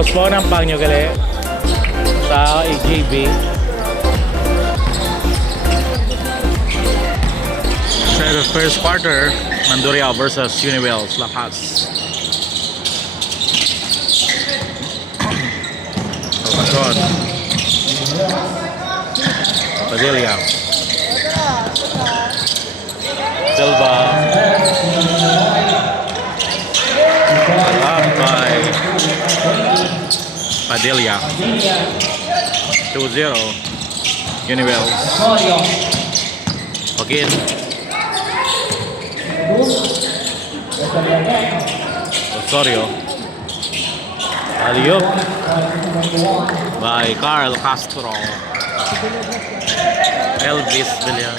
Postpone ang pang nyo gali sa AJB. So the first quarter, Mandurriao versus Uniwells Lakas. Salvacion, Padilla, Silva, up by Padilla, 2-0, Uniwells. Again, Osorio, alley-oop by Carl Castro, Elvis Villar.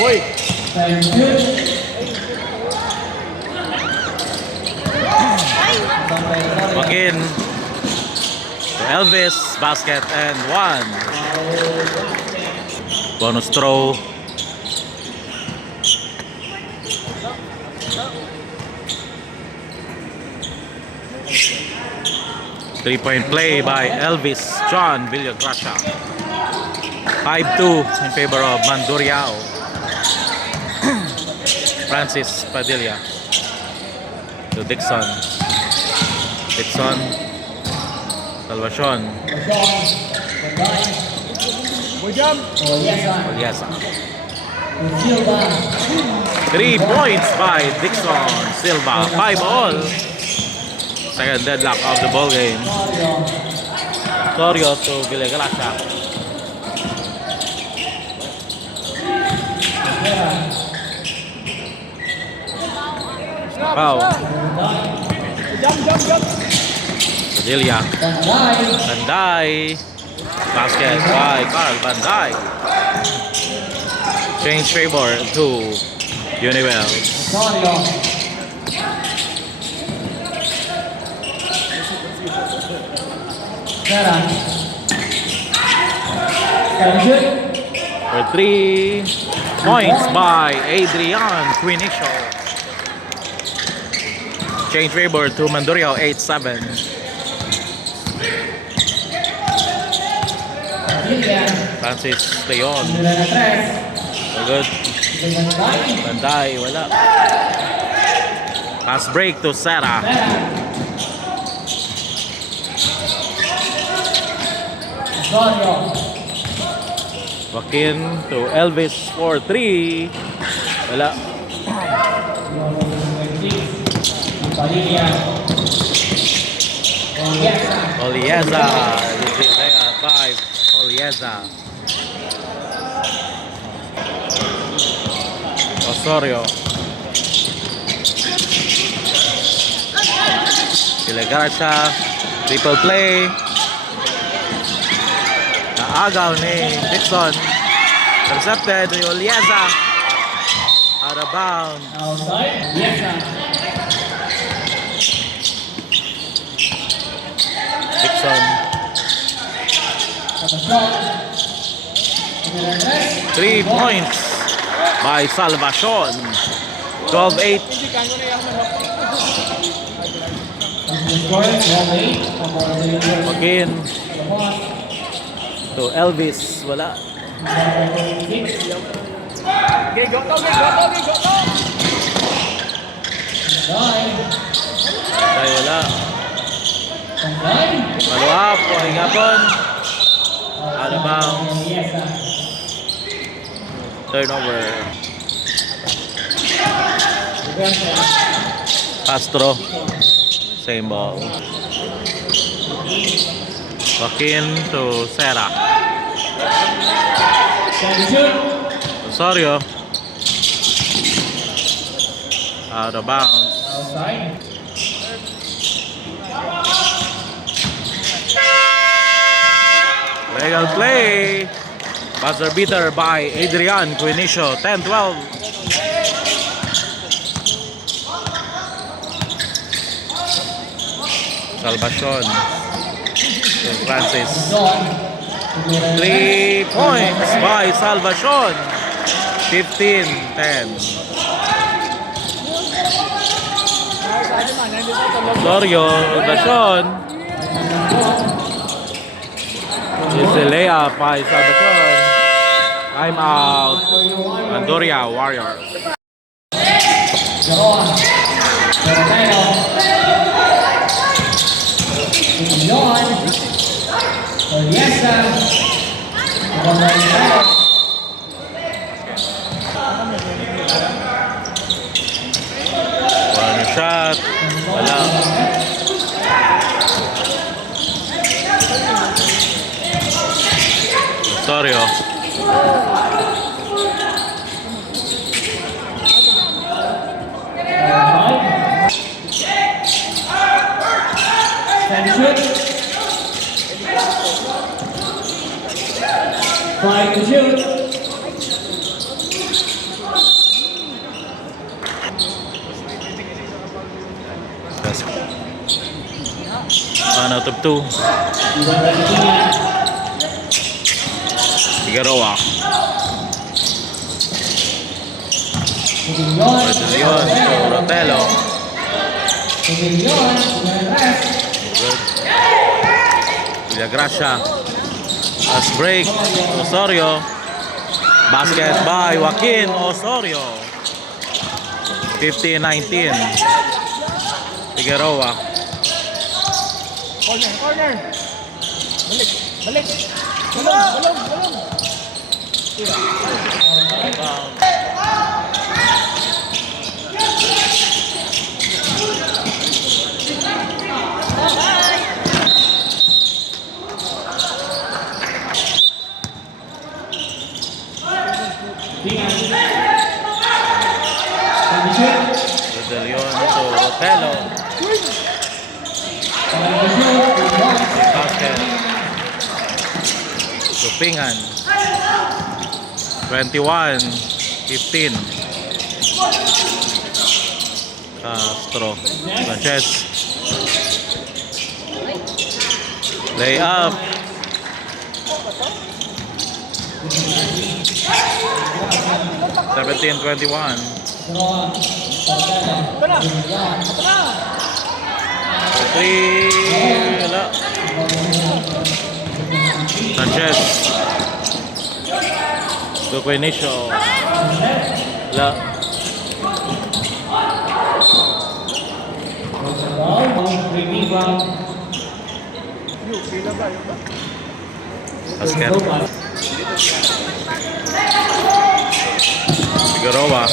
Boy. Again, Elvis, basket and one. Bonus throw. Three-point play by Elvis John Villagracia. 5-2 in favor of Mandurriao. Francis Padilla to Dixon. Dixon, Salvacion, Oliesa. 3 points by Dixon Silva. 5-all. Second deadlock of the ball game. Osorio to Villagracia. Foul. Padilla. Banday. Basket by Carl Banday. Change favor to Uniwells. For 3 points by Adrian Quinicio. Change favor to Mandurriao, 8-7. Francis Leon. So good. Banday, wala. Pass break to Sarah. Joaquin to Elvis for 3. Wala. Oliesa. 5. Oliesa. Osorio. Villagracia. Triple play. Naagaw ni Dixon. Intercepted ni Oliesa. Out of bounds. Dixon. 3 points by Salvacion. 12-8. Again to Elvis, wala. Ay, wala. Maluap, hingapon. Out of bounds. Turnover. Castro. Same ball. Joaquin to Sarah. Osorio. Out of bounds. Legal play. Buzzer beater by Adrian Quinicio. 10-12. Salvacion. Francis. 3 points by Salvacion. 15-10. Osorio, Salvacion. Is a layup by Salvacion. Time out. Andoria Warriors. One shot. Wala. Osorio. Flying to shoot. One out of 2. Figueroa. Pwede na yun. So, Rotelo. Good. Villagracia. Last break. Osorio. Basket by Joaquin Osorio. 15-19. Figueroa. Corner. Balik. Balong. De Leon to Rotelo. Basket. Tupingan. 21-15. Castro. Sanchez. Lay up. Seventeen 21. Three. Wala. Sanchez. Duquinicio. Wala. Basket. Figueroa.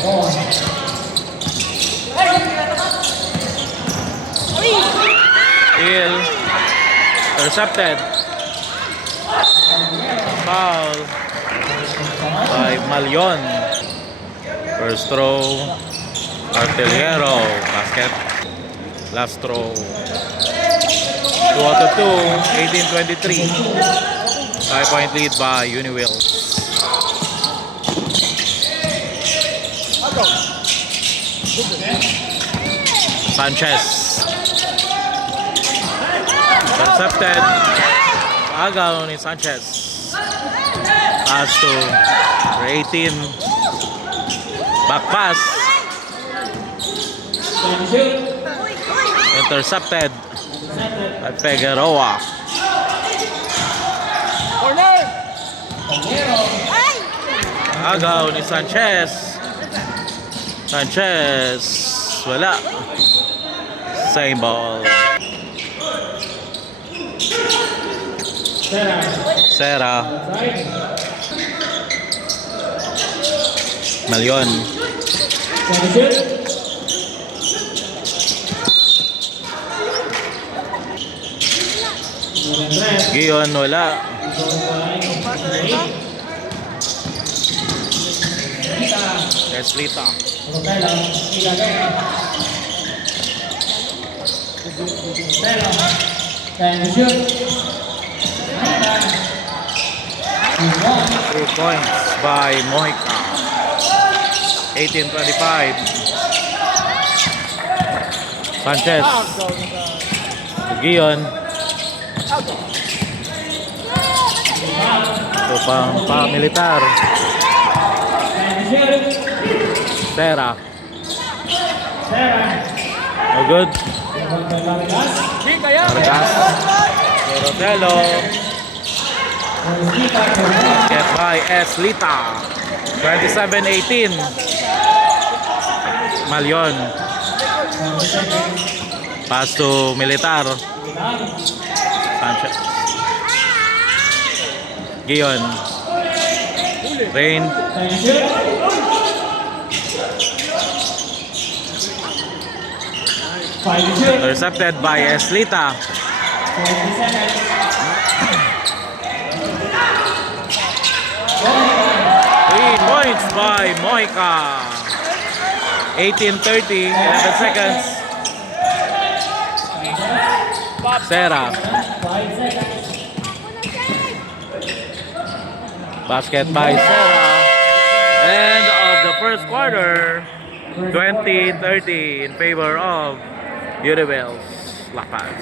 Hill. Intercepted. Foul by Malion. First throw. Artillero. Basket. Last throw. 2 out of 2. 18-23. 5-point lead by Uniwil. Sanchez. Intercepted. Agaw ni Sanchez. Pass to 18. Back pass. Intercepted by Figueroa. Agaw ni Sanchez. Wala. Same ball. Sera. Malion. Gion, wala. Eslita. Two points by Mojica. 18-25. Sanchez. Gion. Ito pang militar. Sera. No good. Vargas. Dorotelo. Get by Eslita. 27-18. Malion. Pass to Militar. Sanchez. Gion. Rain. Intercepted by Eslita. 3 points by Moika. 18-30, 11 seconds. Sera. Basket by Sera. End of the first quarter. 20-30 in favor of Unibills La Paz.